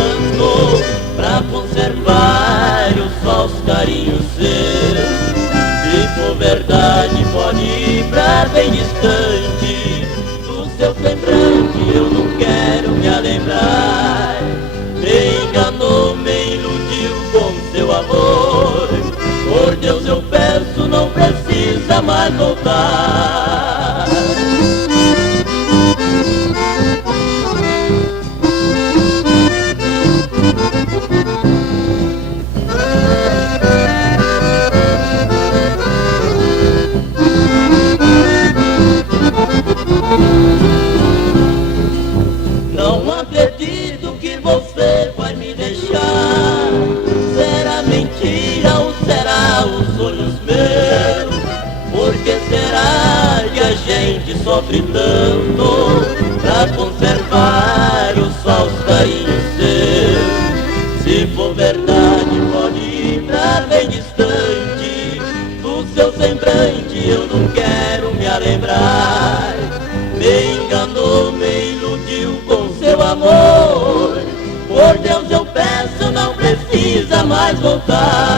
tanto pra conservar os falsos carinhos seus. Se for verdade pode ir pra bem distante, do seu semblante eu não quero me lembrar. Me enganou, me iludiu com seu amor, por Deus eu peço, não precisa mais voltar. Não acredito que você vai me deixar. Será mentira ou será os sonhos meus? Por que será que a gente sofre tanto pra conservar os falsos carinhos seus? Se for verdade pode ir pra bem distante, do seu semblante eu não quero me lembrar. Me enganou, me iludiu com seu amor, por Deus eu peço, não precisa mais voltar.